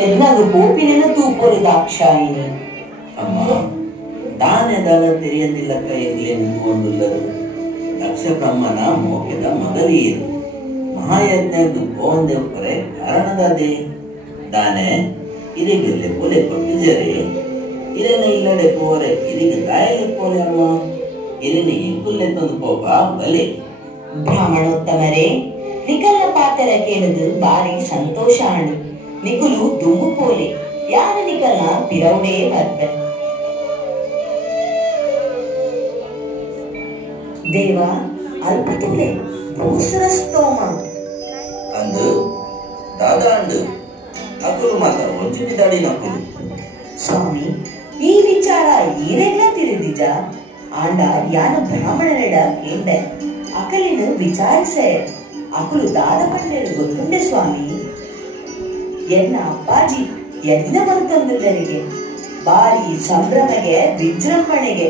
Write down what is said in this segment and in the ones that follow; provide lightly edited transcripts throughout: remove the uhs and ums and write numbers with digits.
ಎಲ್ಲದು ಗೋಪಿನ ತೂಪೋಲಿ ದಾಕ್ಷಾಯಿನಿ ಅಮ್ಮ ದಾನೆದಾಳ ತೆರೆಯಂದಿಲ್ಲ ಕೈಯಲ್ಲಿ ನಿಂತುಕೊಂಡುಳ್ಳರು ದಕ್ಷ ಬ್ರಹ್ಮನ ಮೋಕ್ಷದ ಮಗಲೀರು ಮಹಾಯಜ್ಞದ್ದು ಗೋಂದೆಪ್ಪರೆ ಕಾರಣದಾದೆ ದಾನೆ ಇರಿಗೆಲ್ಲೆ ಪೋಲೆ ಕೊಟ್ಟಿಜರೆ ಇರನೆ ಇಲ್ಲಡೆ ಪೋರೆ ಇರಿಗೆ ದಾಯಲೆ ಪೋಲೆ ಅಮ್ಮ ಇರಿನಿ ಇಂಕುಲ್ಲೆ ತಂದು ಪೋಪ ಬಲಿ ಬ್ರಾಹ್ಮಣೋತ್ತಮರೇ ನಿಕಲ್ನ ಪಾತ್ರ ಕೇಳದು ಬಾರಿ ಸಂತೋಷ ಅಣು ನಿಕುಲು ದುಂಬು ಪೋಲೆ ಯಾನ ನಿಕಲ್ನ ಪಿರೌಡೇ ಬರ್ಬೆ ದೇವ ಅಲ್ಪತುಲೆ ಭೂಸರಸ್ತೋಮ ಅಂದು ದಾದಾಂಡು ಅಕುಲು ಮಾತ್ರ ಒಂಚೂಟಿ ದಾಡಿ ನಕುಲು ಸ್ವಾಮಿ ಈ ವಿಚಾರ ಈರೆಲ್ಲ ತಿಳಿದಿಜ ಆಂಡ ಯಾನ ಬ್ರಾಹ್ಮಣನೆಡ ಕೇಂದೆ ಅಕಲಿನ ವಿಚಾರಿಸೆ ಅಕುಲು ದಾದ ಪಂಡೆರು ಗೊತ್ತುಂಡೆ ಸ್ವಾಮಿ ಎನ್ನ ಅಪ್ಪಾಜಿ ಎಲ್ಲ ಬಂತಂದರಿಗೆ ಬಾರಿ ಸಂಭ್ರಮೆಗೆ ವಿಜೃಂಭಣೆಗೆ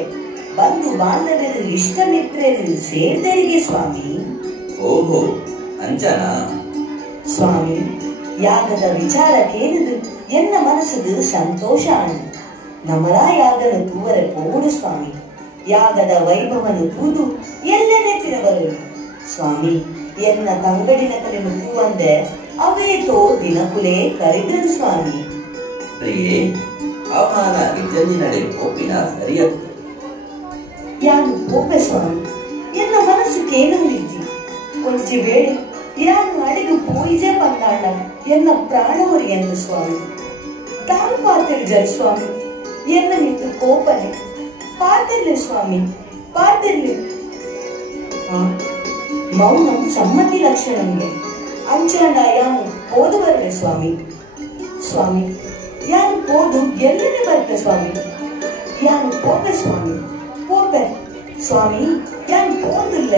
ಬಂಧು ಬಾಂಧವ್ಯರು ಇಷ್ಟ ಮಿತ್ರರು ಸೇರಿದರಿಗೆ ಸ್ವಾಮಿ ಓಹೋ ಅಂಚನ ಸ್ವಾಮಿ ಯಾಗದ ವಿಚಾರ ಕೇಳಿದು ಎನ್ನ ಮನಸ್ಸದು ಸಂತೋಷ ಅಣ್ಣು ನಮರ ಯಾಗನ ತೂವರೆ ಪೋಡು ಸ್ವಾಮಿ ಯಾಗದ ವೈಭವನು ತೂದು ಎಲ್ಲೆಡೆ ತಿರಬರು ಸ್ವಾಮಿ ಎನ್ನ ತಂಗಡಿನ ಕಲಿನು ತೂವಂದೆ ಅವೇತೋ ದಿನಕುಲೇ ಕರೆದರು ಸ್ವಾಮಿ ಪ್ರಿಯೇ ಅವಮಾನ ಇಜ್ಜಂದಿನಡೆ ಕೋಪಿನ ಸರಿಯತ್ತು ಯಾನು ಪೋಪೆ ಸ್ವಾಮಿ ಎನ್ನ ಮನಸ್ಸು ಕೇನಂದಿಜ್ಜಿ ಒಂಚಿ ವೇಳೆ ಯಾನು ಅಡಿಗೆ ಪೂಜೆ ಬಂದಾಳ ಎನ್ನ ಪ್ರಾಣವರಿ ಎಂದು ಸ್ವಾಮಿ ತಾನು ಪಾತಿರ್ಜಲ್ ಸ್ವಾಮಿ ಎನ್ನ ನಿಂತು ಕೋಪನೆ ಪಾತಿರ್ಲಿ ಸ್ವಾಮಿ ಪಾತಿರ್ಲಿ ಮೌನಂ ಸಮ್ಮತಿ ಲಕ್ಷಣಂಗೆ ಅಂಚಾಂಡ ಯಾನು ಓದು ಬರ್ರೆ ಸ್ವಾಮಿ ಸ್ವಾಮಿ ಯಾನು ಓದು ಎಲ್ಲನೇ ಬರ್ತೆ ಸ್ವಾಮಿ ಯಾನು ಪೋಪೆ ಸ್ವಾಮಿ ಪೋಪೆ ಸ್ವಾಮಿ ಯಾನು ಪೋದಿಲ್ಲ